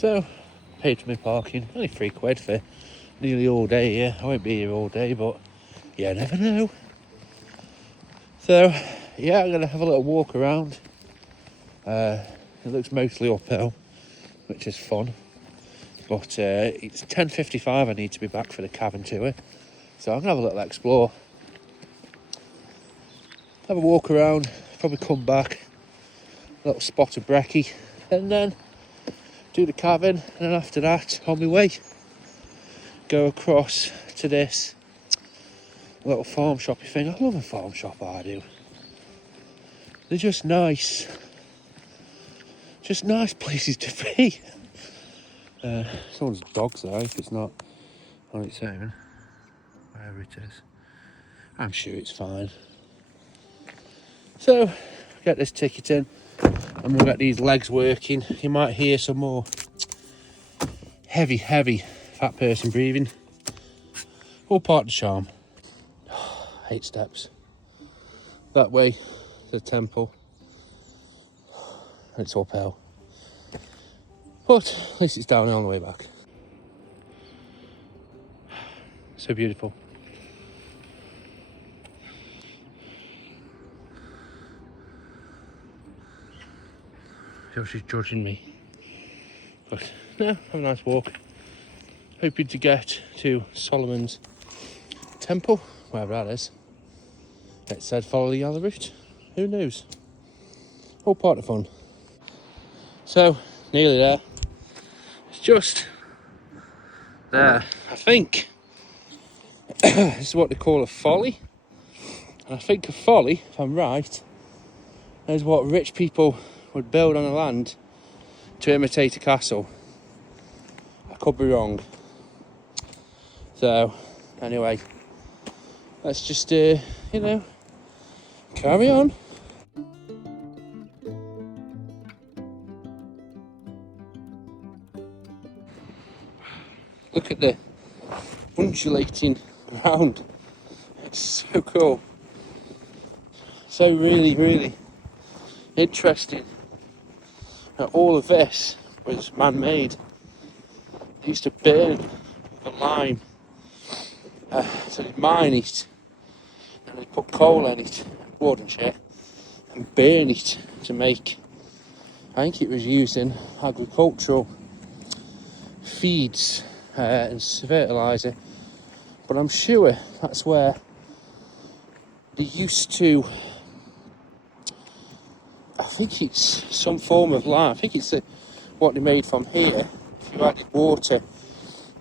So, paid for my parking, only £3 for nearly all day here. I won't be here all day, but you never know. So, yeah, I'm going to have a little walk around. It looks mostly uphill, which is fun. But it's 10:55, I need to be back for the cabin tour. So I'm going to have a little explore. Have a walk around, probably come back, a little spot of brekkie, and then do the cabin, and then after that, on my way, go across to this little farm shoppy thing. I love a farm shop, I do. They're just nice places to be. Someone's dog's there if it's not on its own, wherever it is. I'm sure it's fine. So, get this ticket in, and we'll get these legs working. You might hear some more heavy fat person breathing. All part of the charm. 8 steps. That way, the temple. And it's uphill. But at least it's downhill on the way back. So beautiful. Feel she's judging me. But no, have a nice walk. Hoping to get to Solomon's Temple, wherever that is. It said follow the yellow route. Who knows? All part of fun. So, nearly there. It's just there. I think this is what they call a folly. And I think a folly, if I'm right, is what rich people would build on the land to imitate a castle. I could be wrong. So, anyway, let's just, carry on. Look at the undulating ground. It's so cool. So really interesting that all of this was man-made. They used to burn the lime. So they'd mine it, and they'd put coal in it, wood and shit, and burn it to make, I think it was used in agricultural feeds and fertiliser, but I'm sure that's where they used to, I think it's some form of lime, I think it's what they made from here. If you added water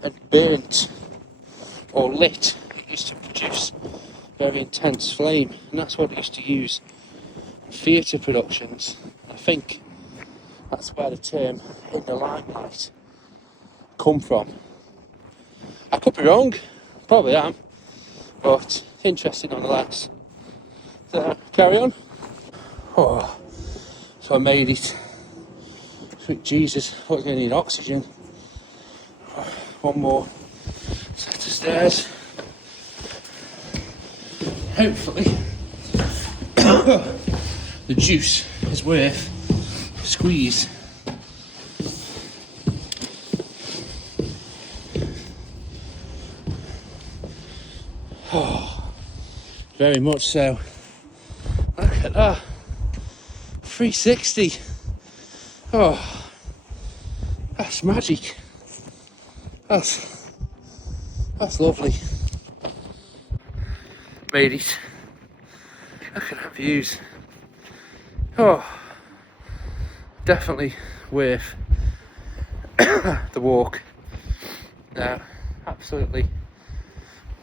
and burnt or lit, it used to produce very intense flame, and that's what they used to use in theatre productions. I think that's where the term "in the limelight" come from. I could be wrong, probably am, but interesting nonetheless. So, carry on. Oh, so I made it. Sweet Jesus, I was going to need oxygen. One more set of stairs. Hopefully, the juice is worth a squeeze. Oh, very much so. Look at that. 360. Oh, that's magic. That's lovely. Made it. Look at that views. Oh, definitely worth the walk. No, absolutely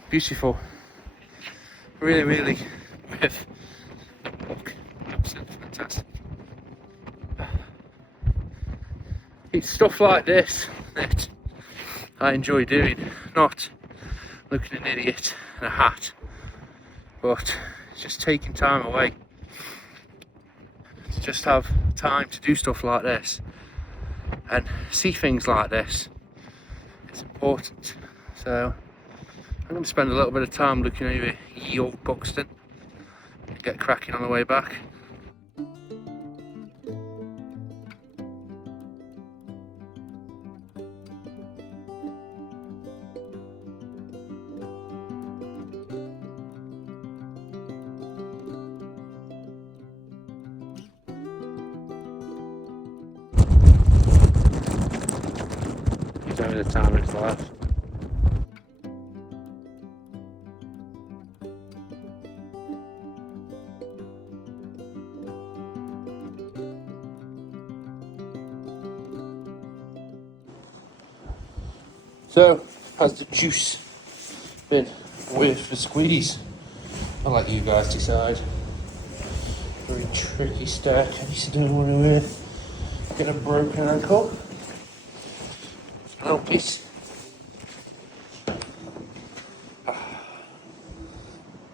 beautiful. Really worth the walk. Absolutely fantastic. It's stuff like this that I enjoy doing, not looking an idiot in a hat, but just taking time away to just have time to do stuff like this and see things like this. It's important. So I'm going to spend a little bit of time looking over ye old Buxton and get cracking on the way back. in the time of his life. So, has the juice been worth the squeeze? I'll let you guys decide. Very tricky staircase, I don't want to get a broken ankle. Oh, peace.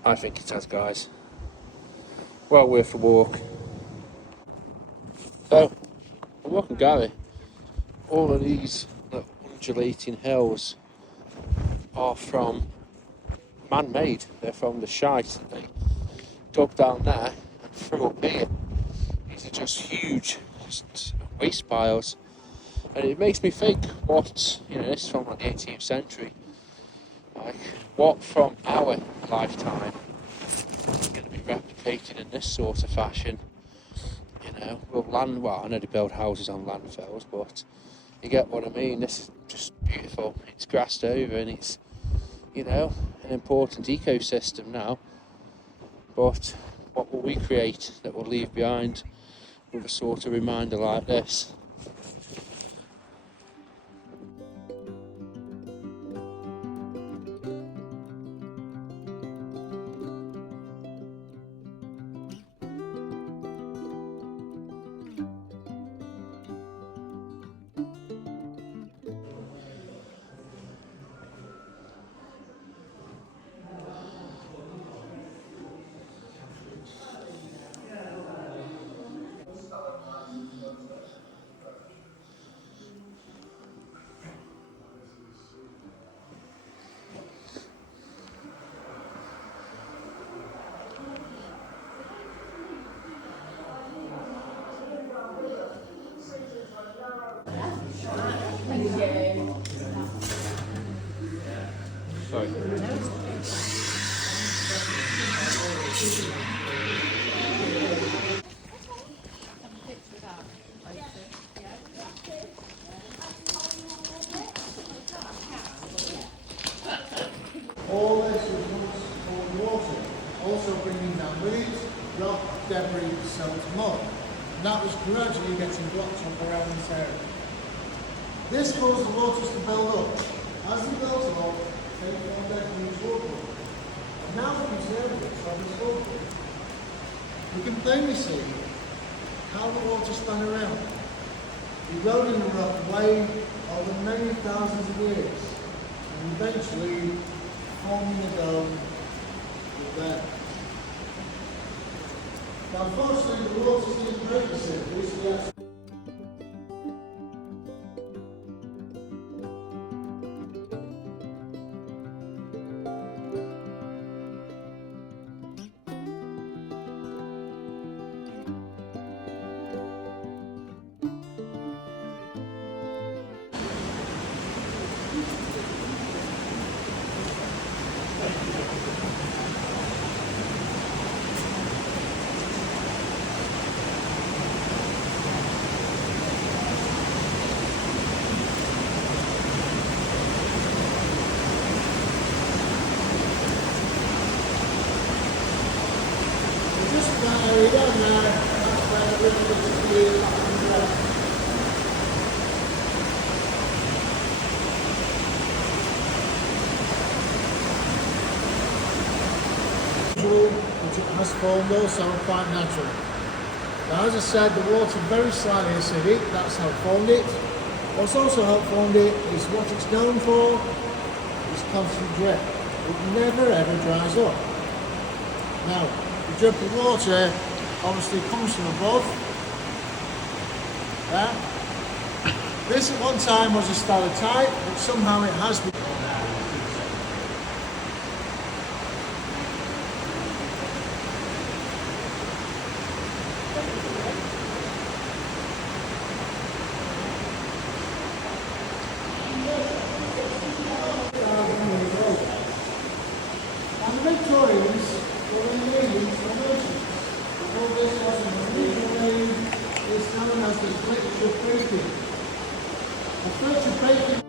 I think it has, guys. Well worth the walk. So, I'm walking Gary. All of these undulating hills are from man-made. They're from the shite that they dug down there and threw up here. These are just huge waste piles. And it makes me think, what, this is from like the 18th century, like, what from our lifetime is going to be replicated in this sort of fashion? I know they build houses on landfills, but you get what I mean. This is just beautiful. It's grassed over and it's, an important ecosystem now. But what will we create that we'll leave behind with a sort of reminder like this? Sorry. All this was once for water, also bringing down with it rock, debris, silt, mud. And that was gradually getting blocked up around this area. This caused the waters to build up. As they built up, they formed a huge waterfall. And now the conservatives are restored. We can plainly see how the water spun around, eroding the rock away over many thousands of years, and eventually forming the dome with that. Now, unfortunately, the waters didn't break the surface. We actually we don't know. That's where the river disappears up in the left. Which it has formed also quite natural. Now, as I said, the water very slightly acidic, that's how it formed it. What's also helped formed it is what it's known for is constant drip. It never ever dries up. Now, the drip of water obviously comes from above. Yeah. This at one time was a stalactite, but somehow it has become. And the Victorians were in the leading for merchants. Before this was an originally is known as the Flitch of Bacon. The Flitch of Bacon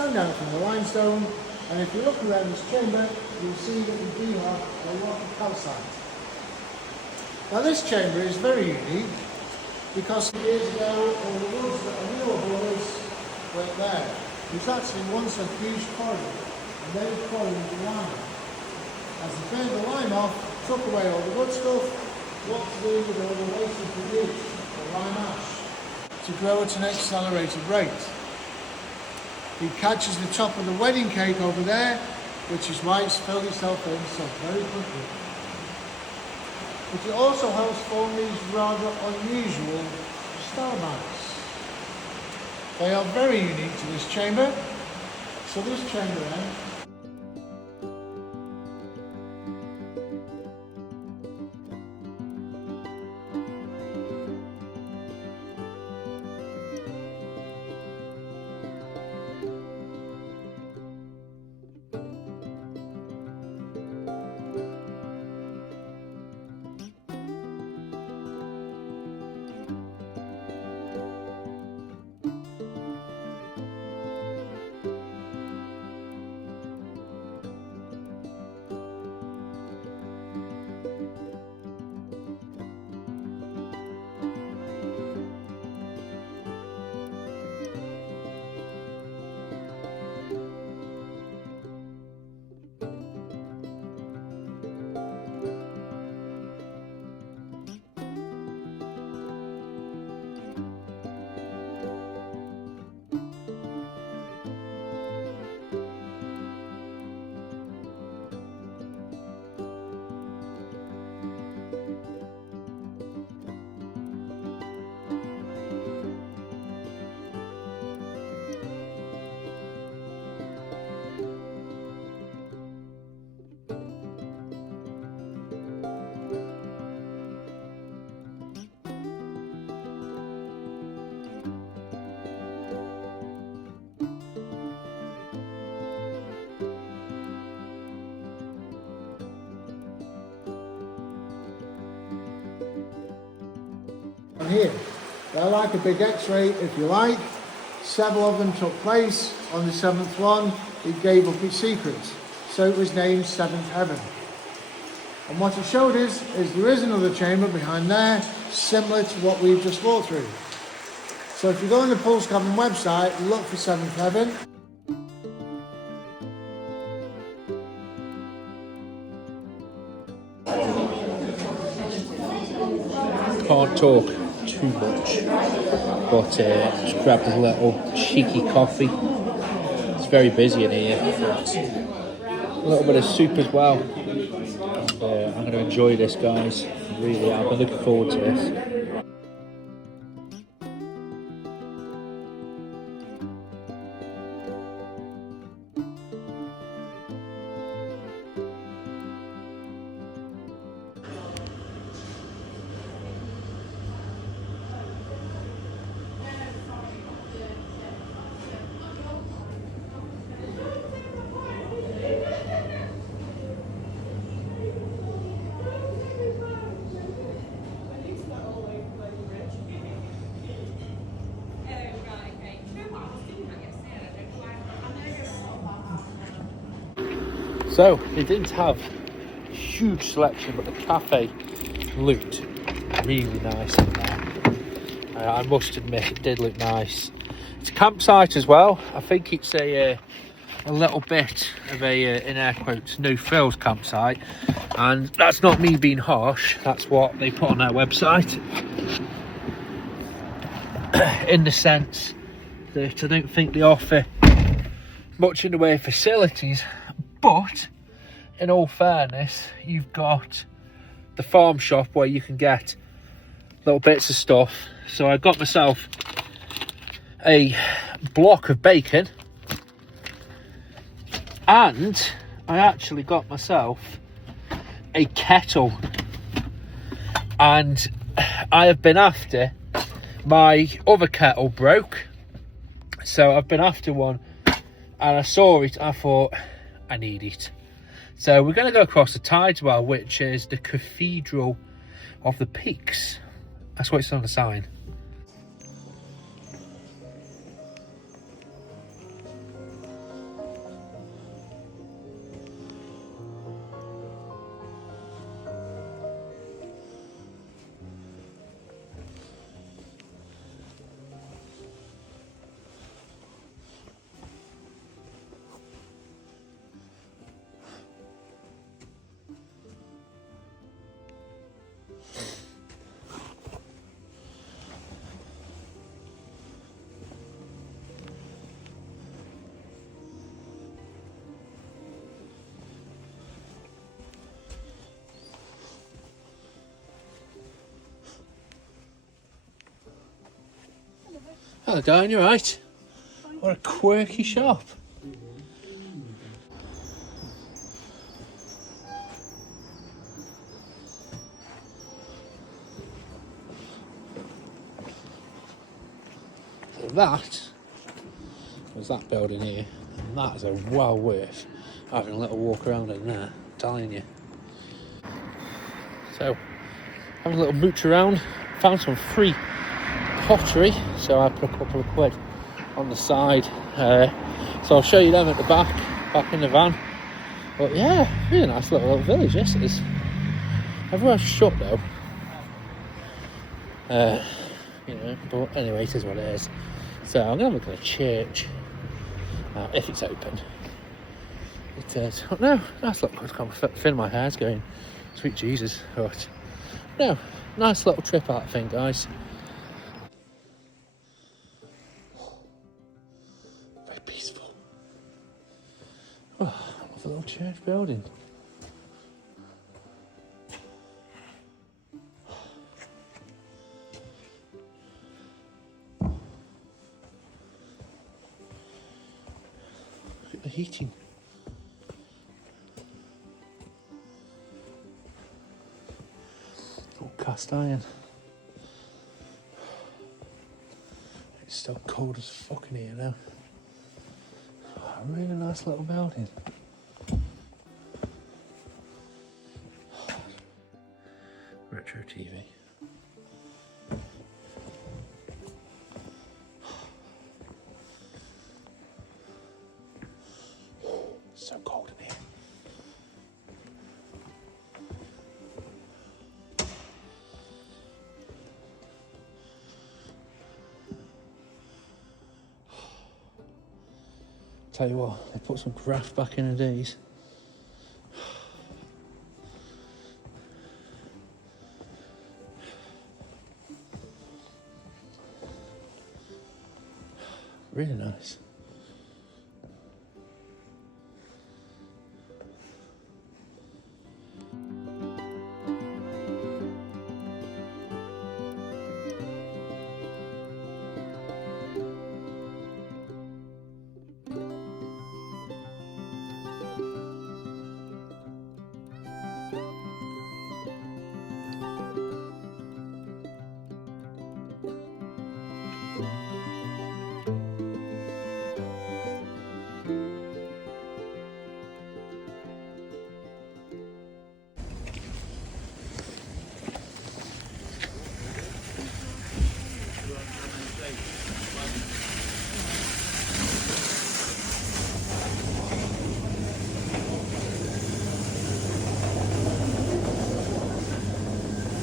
stand out from the limestone, and if you look around this chamber, you'll see that we do have a lot of calcite. Now this chamber is very unique because years ago all the woods that are newer borders went there. It was actually once a huge quarry, and they quarried the lime. As they burned the lime off, took away all the good stuff, what to do with all the waste to produce, the lime ash, to grow at an accelerated rate. He catches the top of the wedding cake over there, which is why it's filled itself in so very quickly. But it also helps form these rather unusual stalagmites. They are very unique to this chamber. So this chamber then, here. They're like a big X-ray, if you like. Several of them took place. On the seventh one, it gave up its secrets. So it was named Seventh Heaven. And what it showed us is there is another chamber behind there, similar to what we've just walked through. So if you go on the Pulscoven website, look for Seventh Heaven. Can't talk too much, but just grabbed a little cheeky coffee. It's very busy in here. A little bit of soup as well. And, I'm going to enjoy this, guys. Really am. I'm looking forward to this. So, they didn't have a huge selection, but the cafe looked really nice in there. I must admit, it did look nice. It's a campsite as well. I think it's a little bit of a, in air quotes, no-frills campsite. And that's not me being harsh, that's what they put on their website. In the sense that I don't think they offer much in the way of facilities. But, in all fairness, you've got the farm shop where you can get little bits of stuff. So I got myself a block of bacon. And I actually got myself a kettle. And I have been after, my other kettle broke. So I've been after one. And I saw it, I thought, I need it. So we're going to go across the Tideswell, which is the Cathedral of the Peaks. That's what it's on the sign. Hello, Diane, you right? What a quirky shop. So that was that building here, and that is a well worth having a little walk around in there, I'm telling you. So, having a little mooch around, found some free pottery, so I put a couple of quid on the side. So I'll show you them at the back in the van. But yeah, really nice little village this is. Everyone's shut though. You know, but anyway, it is what it is. So I'm going to look at a church, if it's open. It is. Oh, no, nice little, I can't feel my hair's going, sweet Jesus. But no, nice little trip out, I think, guys. Very peaceful. Oh, I love the little church building. Look at the heating. All cast iron. It's still cold as fuck in here now. Oh, a really nice little building. Retro TV. So cold in here. Tell you what, they put some graft back in the days. Really nice.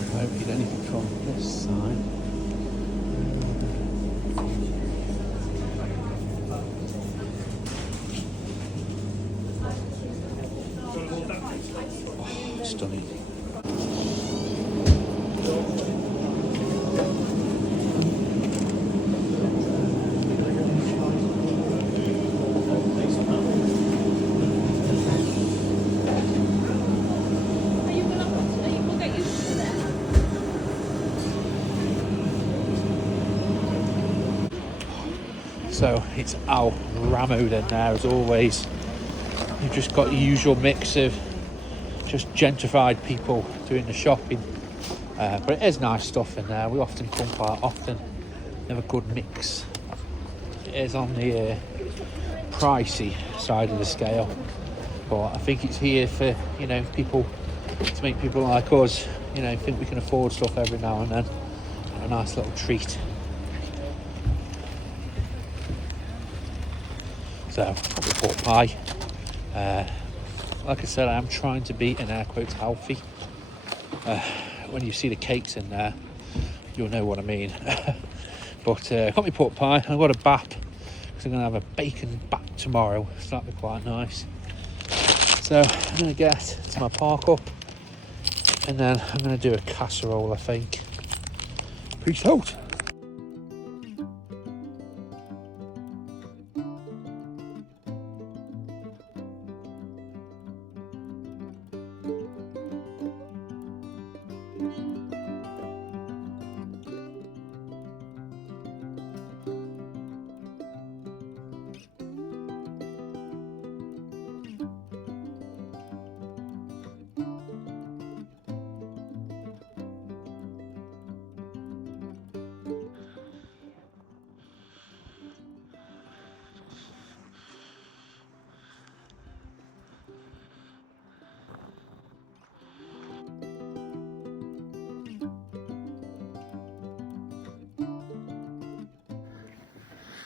I don't need anything from this side. Oh, stunning. So it's Al Ramoed in there as always. You've just got the usual mix of just gentrified people doing the shopping. But it is nice stuff in there. We often come quite often. They have a good mix. It is on the pricey side of the scale. But I think it's here for, you know, people, to make people like us, you know, think we can afford stuff every now and then. A nice little treat. So, probably pork pie. Like I said, I am trying to be, in air quotes, healthy. When you see the cakes in there, you'll know what I mean. But got me pork pie. I've got a bap, because I'm going to have a bacon bap tomorrow. So that'll be quite nice. So I'm going to get to my park up, and then I'm going to do a casserole, I think. Peace out.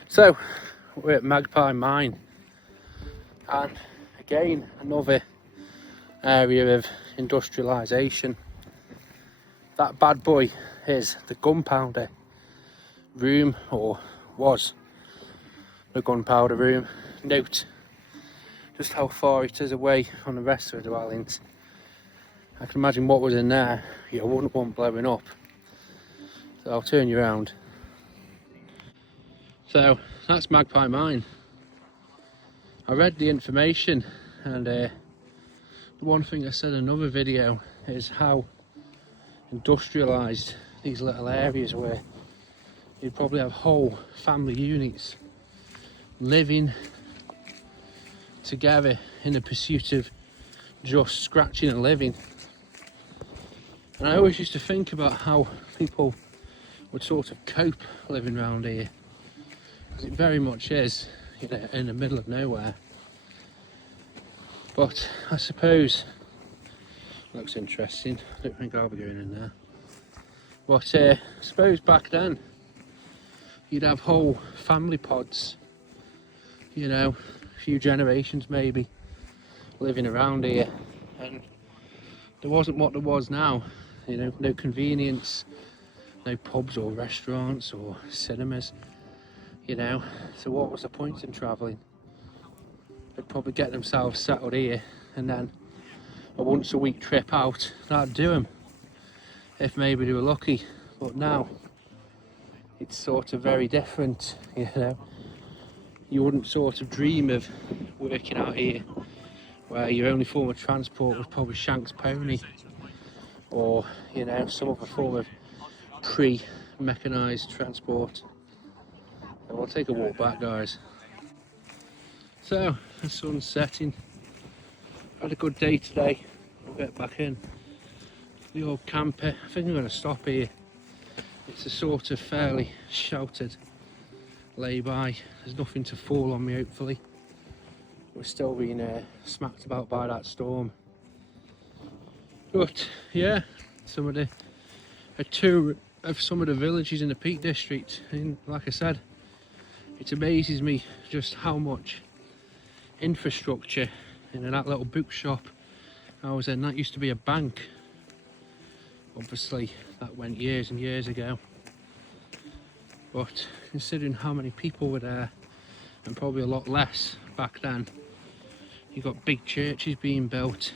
So we're at Magpie Mine, and again another area of industrialisation. That bad boy is the gunpowder room, or was the gunpowder room. Note just how far it is away from the rest of the dwellings. I can imagine what was in there you wouldn't want blowing up. So I'll turn you around. So that's Magpie Mine. I read the information, and the one thing I said in another video is how industrialised these little areas were. You'd probably have whole family units living together in the pursuit of just scratching a living. And I always used to think about how people would sort of cope living around here, because it very much is, you know, in the middle of nowhere. But I suppose looks interesting. I don't think I'll be going in there. But I suppose back then you'd have whole family pods, you know, a few generations maybe living around here, and there wasn't what there was now, you know, no convenience, no pubs or restaurants or cinemas, you know. So what was the point in travelling? They'd probably get themselves settled here, and then a once a week trip out, that'd do them, if maybe they were lucky. But now it's sort of very different, you know. You wouldn't sort of dream of working out here where your only form of transport was probably Shank's pony, or, you know, some other form of pre-mechanised transport. And we'll take a walk back, guys. So the sun's setting. Had a good day today. We'll get back in the old camper. I think I'm going to stop here. It's a sort of fairly sheltered lay-by. There's nothing to fall on me, hopefully. We're still being smacked about by that storm. But yeah, a tour of some of the villages in the Peak District. And like I said, it amazes me just how much infrastructure in that little bookshop I was in. That used to be a bank. Obviously that went years and years ago, but considering how many people were there, and probably a lot less back then, you got big churches being built.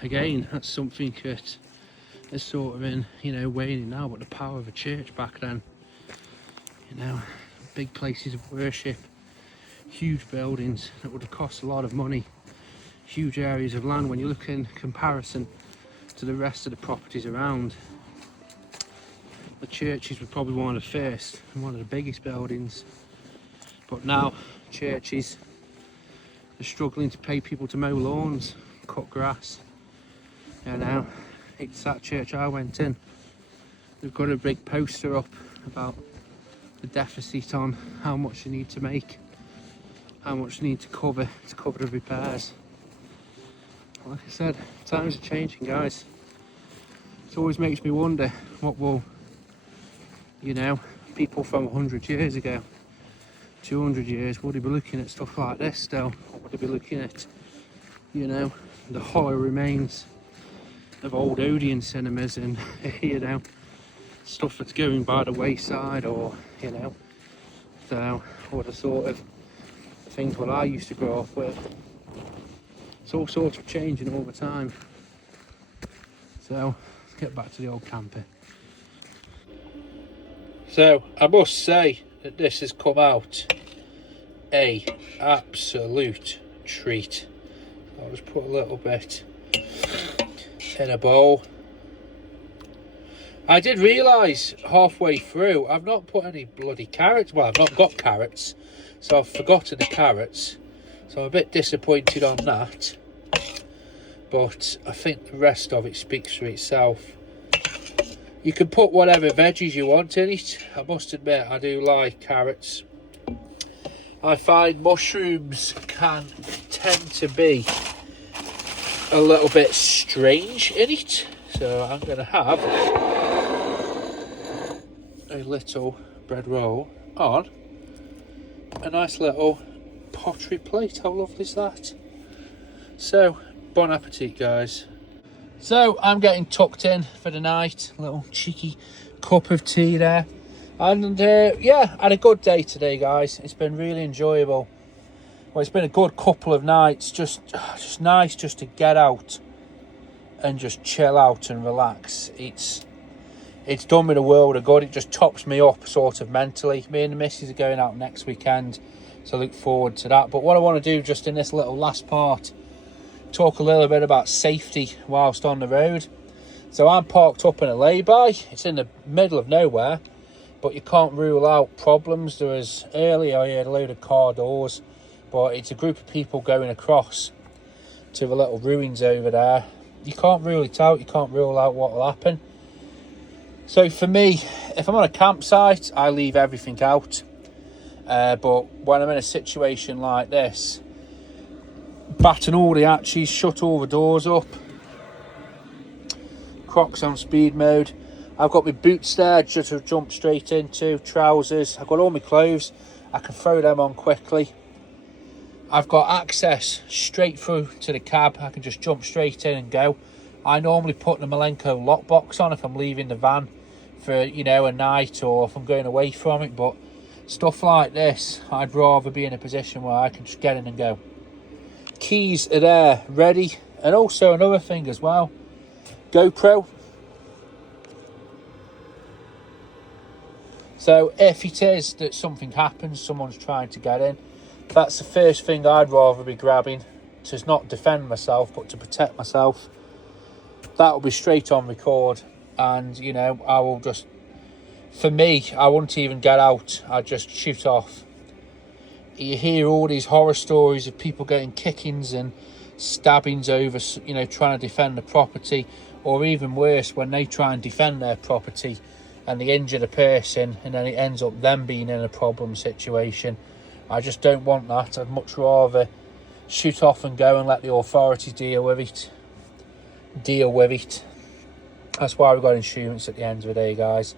Again, that's something that is sort of in, you know, waning now, but the power of a church back then, you know, big places of worship, huge buildings that would have cost a lot of money, huge areas of land. When you look in comparison to the rest of the properties around, the churches were probably one of the first and one of the biggest buildings. But now churches are struggling to pay people to mow lawns, cut grass. You know, it's that church I went in, they've got a big poster up about the deficit on how much you need to make, how much you need to cover the repairs. Like I said, times are changing, guys. It always makes me wonder, what will, you know, people from 100 years ago, 200 years, would they be looking at stuff like this still? Or would they be looking at, you know, the hollow remains of old Odeon cinemas and, you know, stuff that's going by the wayside, or, you know, so, or the sort of things what I used to grow up with. It's all sort of changing all the time. So let's get back to the old camper. So I must say that this has come out a absolute treat. I'll just put a little bit in a bowl. I did realise halfway through I've not put any bloody carrots. Well, I've not got carrots, so I've forgotten the carrots. So I'm a bit disappointed on that. But I think the rest of it speaks for itself. You can put whatever veggies you want in it. I must admit, I do like carrots. I find mushrooms can tend to be a little bit strange in it. So I'm going to have a little bread roll on a nice little pottery plate. How lovely is that? So, bon appetit, guys. So, I'm getting tucked in for the night. A little cheeky cup of tea there. And yeah, had a good day today, guys. It's been really enjoyable. Well, it's been a good couple of nights. Just nice just to get out and just chill out and relax. It's done me the world of good. It just tops me up sort of mentally. Me and the missus are going out next weekend, so I look forward to that. But what I want to do just in this little last part, talk a little bit about safety whilst on the road. So I'm parked up in a lay-by. It's in the middle of nowhere, but you can't rule out problems. There was earlier I heard a load of car doors, but it's a group of people going across to the little ruins over there. You can't rule it out. You can't rule out what will happen. So for me, if I'm on a campsite, I leave everything out. But when I'm in a situation like this, batten all the hatches, shut all the doors up, Crocs on speed mode. I've got my boots there just to jump straight into, trousers. I've got all my clothes. I can throw them on quickly. I've got access straight through to the cab. I can just jump straight in and go. I normally put the Malenko lockbox on if I'm leaving the van for, you know, a night or if I'm going away from it. But stuff like this, I'd rather be in a position where I can just get in and go. Keys are there, ready. And also another thing as well, GoPro. So if it is that something happens, someone's trying to get in, that's the first thing I'd rather be grabbing, to not defend myself, but to protect myself. That will be straight on record, and, you know, I will just, for me, I wouldn't even get out. I'd just shoot off. You hear all these horror stories of people getting kickings and stabbings over, you know, trying to defend the property, or even worse, when they try and defend their property and they injure the person, and then it ends up them being in a problem situation. I just don't want that. I'd much rather shoot off and go and let the authorities deal with it. That's why we've got insurance at the end of the day, guys.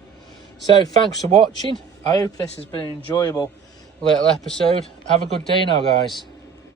So thanks for watching. I hope this has been an enjoyable little episode. Have a good day now, guys.